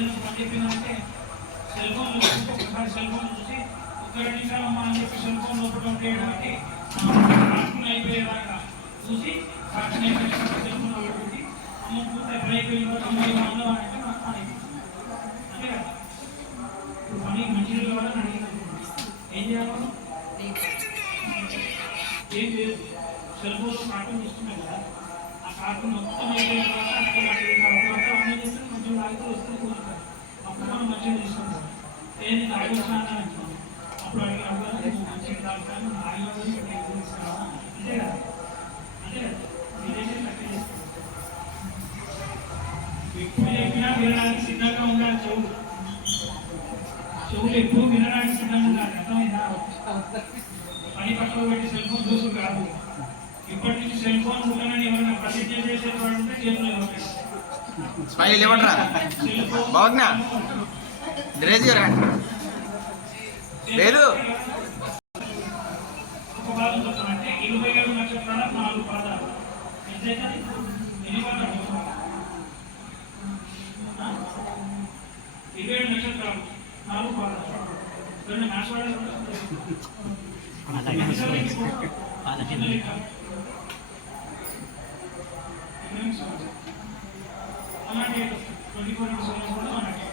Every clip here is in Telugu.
ఏదైనా పని చెప్పిందంటే సెల్ ఫోన్ చూసుకుంటే ఒకసారి సెల్ ఫోన్ చూసి ఒక 2 నిమిషాలు అమ్మ అని చెప్పి సెల్ ఫోన్ లోపల చేయడానికి కార్టూన్ అయిపోయేదాకా చూసి కార్టూన్ అయిపోయిన సెల్ ఫోన్ పెట్టి అమ్మ పూర్తి ఎప్పుడు అయిపోయిన అమ్మ ఏమన్నా అంటే నాకు పని అంతే కదా. ఇప్పుడు పని మంచిగా కావాలని అడిగినప్పుడు ఏం చేయాలి? ఏం లేదు, సెల్ ఫోన్లో కార్టూన్ చూస్తున్నాయి కదా, ఆ కార్టూన్ మొత్తం అయిపోయిన తర్వాత అన్నీ చేస్తే కొంచెం తాగితే వస్తే కూర్చుంటారు. అప్పుడు మనం మంచిగా తీసుకుంటాం. ఏంటి తాగొచ్చా అని అంటున్నాం. అప్పుడు అడిగినప్పుడు మంచిగా తాగుతాను అంతే కదా. అంతే కదా, మీరేంటి కట్టే చేస్తాం. ఎప్పుడు చెప్పినా వినడానికి సిద్ధంగా ఉండాలి. చెవులు ఎప్పుడు వినడానికి సిద్ధంగా ఉండాలి. అర్థమైందా? పని పక్కన పెట్టి సెల్ ఫోన్ చూసు కాదు. ఇప్పటి నుంచి సెల్ ఫోన్ ఉంటుందని ఎవరైనా ప్రసిద్ధి చేసేవాడు ఉంటే చేతులు స్మైల్ ఇవ్వండిరా బాగున్నా లేదు. ఒక పాదం చెప్పాలంటే 27 నక్షత్రాల 4 పాదాలు. ఎంతైతే ఎన్ని పాదాలు? 27 నక్షత్రాలు 4 పాదాలు. రెండు నాశవాళ్ళు అలాంటి 24 సంవత్సరాలు కూడా మనకి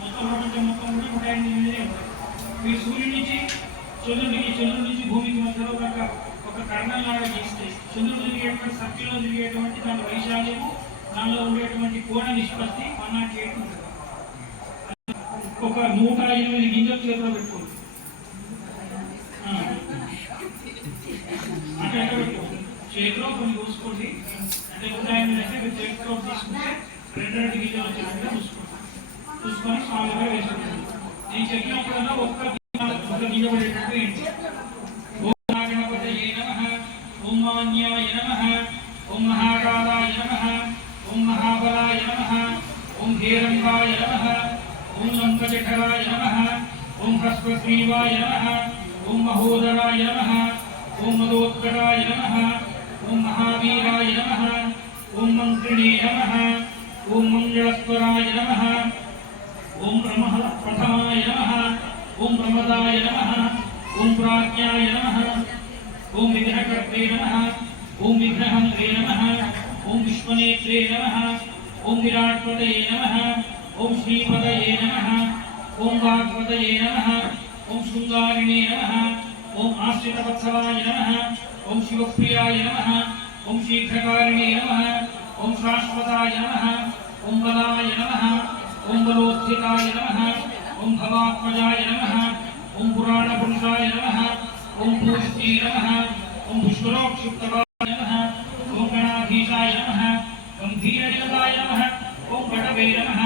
మొత్తం ప్రపంచం మొత్తం కూడా 108 మీరు సూర్యుడి నుంచి చంద్రుడికి, చంద్రుడి నుంచి భూమికి మధ్యలో ఒక కర్ణంలాగా గీస్తే చంద్రుడు తిరిగేటువంటి సర్కిల్లో తిరిగేటువంటి దాని వైశాల్యము, దానిలో ఉండేటువంటి కోణ నిష్పత్తి 108 ఉంటుంది. ఒక 108 గింజలు చేతిలో పెట్టుకోండి. అంటే ఎక్కడ పెట్టుకోండి? చేతిలో కొన్ని చూసుకోండి. అంటే 108 అయితే మీరు చేతిలో తీసుకుంటే 2 గింజలు వచ్చేటట్టుగా చూసుకొని స్వామిగా వేసుకోండి. నేను చెప్పినప్పుడల్లా ఒక్క గింజ పడేటట్టు ఏంటి? ఓం గణపతయే నమః, ఓం మాన్యాయ నమః, ఓం మహాకాలాయ నమః, ఓం మహాబలాయ నమః, ఓం హేరంబాయ నమః, ఓం లంకజఠరాయ నమః, ఓం హ్రస్వగ్రీవాయ నమః, ఓం మహోదరాయ నమః, ఓం మదోత్కటాయ నమః, ఓం మహావీరాయ నమః, ఓం మంత్రిణే నమః, ఓం మంగళస్వరాయ నమః, ఓం బ్రహ్మ ప్రథమాయ నమః, ఓం ప్రమదాయ నమః, ఓం ప్రాజ్ఞాయ నమః, ఓం విఘ్నకర్తే నమః, ఓం విఘ్నహంత్రే నమః, ఓం విశ్వనేత్రే నమః, ఓం విరాట్పతయే నమః, ఓం శ్రీపదయే నమః, ఓం వాగ్పతయే నమః, ఓం శృంగారిణే నమః, ఓం ఆశ్రితవత్సలాయ నమః, ఓం శివప్రియాయ నమః, ఓం శీఘ్రకారిణే నమః, ఓం శాశ్వతాయ నమః, ఓం బలాయ నమః, ఓం బలోత్థితాయ నమః, ఓం భవాత్మజాయ నమః, ఓం పురాణపురుషాయ నమః, ఓం పూజ్యే నమః, ఓం పుష్కరోక్షుప్తవాయ నమః, ఓం గణాధీశాయ నమః, గంభీరజనదాయ నమః, ఓం పటవే నమః,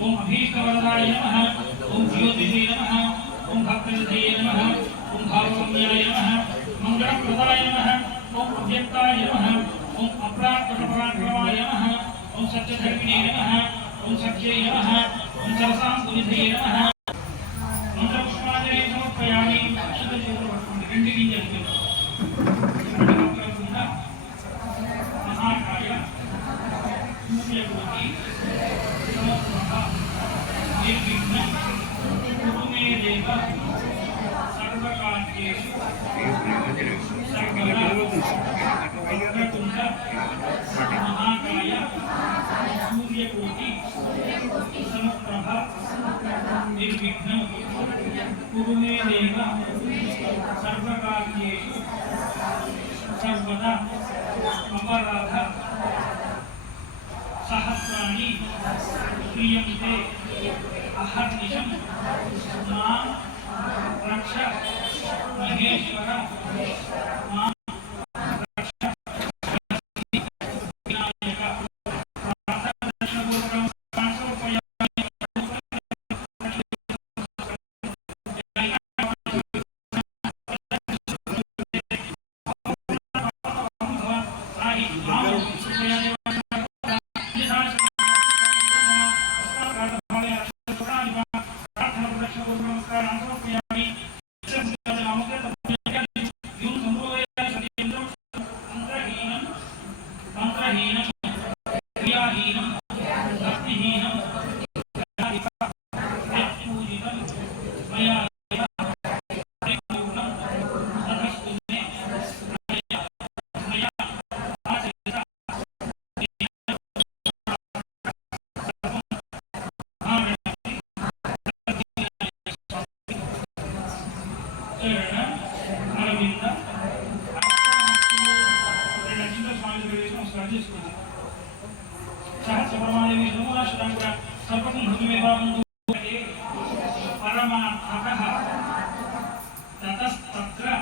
ఓం అభీష్టవరదాయ నమః, ఓం జ్యోతిషే నమః, ఓం భక్తనిధే నమః, ఓం భావగమ్యాయ నమః, మంగళప్రదాయ నమః, ఓం అవ్యక్తాయ నమః, ఓం అప్రాకృతపరాక్రమాయ నమః, ఓం సత్యధర్మిణే నమః, ఓం సత్యై నమః, ఓం సరసాంకునిధే నమః. మంత్రపుష్పాంజలి సమర్పయామి. అక్షత చేతులు పట్టుకోండి, 2 గింజలు మహాకాయ సూర్యకోటి సమప్రభ నిర్విఘ్న కురు మే దేవ సర్వకార్యేషు సర్వదా వక్రతుండ మహాకాయ సూర్యకోటి సమప్రభ నిర్విఘ్న కురు మే దేవ సర్వకార్యేషు సర్వదా అపరాధ సహస్రాణి క్రియంతే అహర్నిశం మాం రక్ష మహేశ్వర మాం రక్ష వినాయక. सर्वं हृदयभावं परमार्थकः ततस्तत्र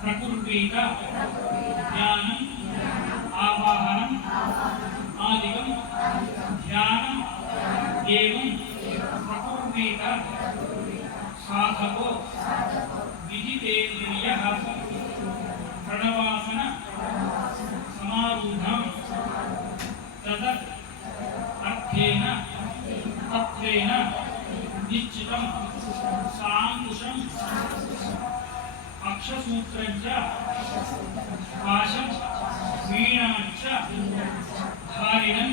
प्रकुर्वीत ज्ञानम् आवाहनम् आदिकं ध्यानम् एवं प्रकुर्वीत साधको विदितेन्द्रियः प्रणवासन समारूढं तदत् अर्थेन तत्त्वेन निश्चितं साङ्कुशं अक्षसूत्रं च पाशं वीणां च धारिणं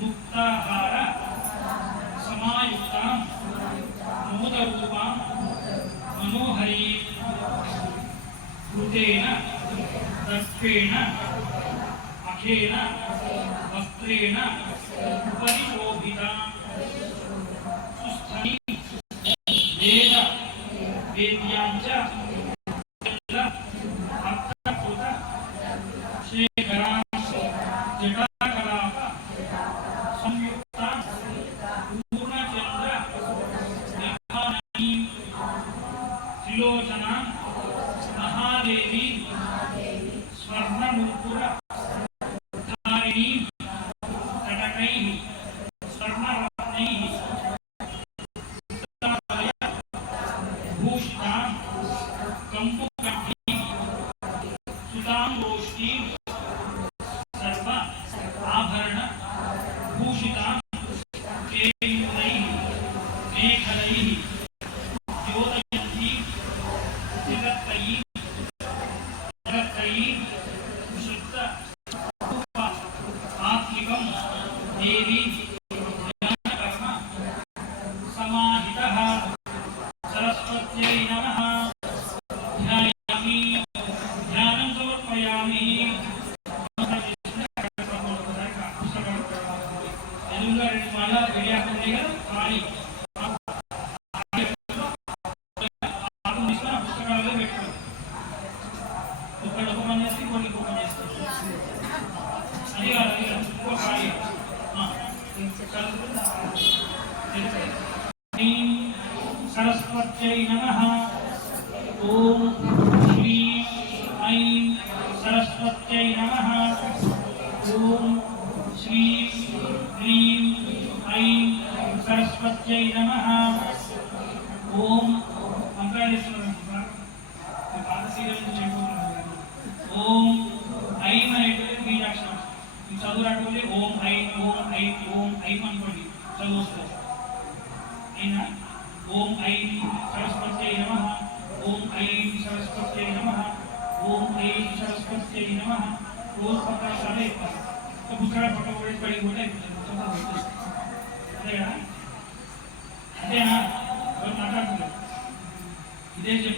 मुक्ताहार समायुक्तां मोदरूपां मनोहरीं कृतेन दर्पेण अखेन वस्त्रेण परिशोभितां सुस्थनी वेद वेद्यां च अर्थकृत शेखरां जटाकलाप संयुक्तां पूर्णचन्द्र निभानीं त्रिलोचनां महादेवी स्वर्णनूपुर धारिणीं कटकैः स्वर्णरत्नैः भूषितां कम्पुकण्ठीं सुतांगोष्ठीं सर्व आभरण भूषितां केयूरैः मेखलैः द्योतयन्तीं जगत्त्रयीं शुद्ध आत्मिकं देवी ज्ञानकर्म समाहितः सरस्वत्यै नमः ध्यायामि ध्यानं समर्पयामि ఎదురుగా రెండు మాల వెళ్ళాకుంటే కదా ఖాళీ పుస్తకాలలో పెట్టుకోండి ఒకటి ఒక పని చేస్తే కొన్ని ఒక పని చేస్తారు అది కాదు ఇంకో ఖాళీ सरस्वत्यै नमः ओम श्री ऐं सरस्वत्यै नमः ओम श्री ह्रीं ऐं सरस्वत्यै नमः ओम मंत्रालयेश्वरः पादशीलन చెప్పుకుంటున్నారు ఓం ఐం అనేది బీజాక్షరం ఈ చదువు రాకపోతే ఓం ఐం అనుకోండి చదువు వస్తుంది అయినా ओम ऐं सरस्वत्यै नमः ओम ऐं सरस्वत्यै नमः ओम ऐं सरस्वत्यै नमः रोज पक्का साले तो पुस्तकाలు పట్టుకోవడం పడి ఉంటే అదేనా అదేనా మాట్లాడుతున్నారు ఇదే చెప్పాలి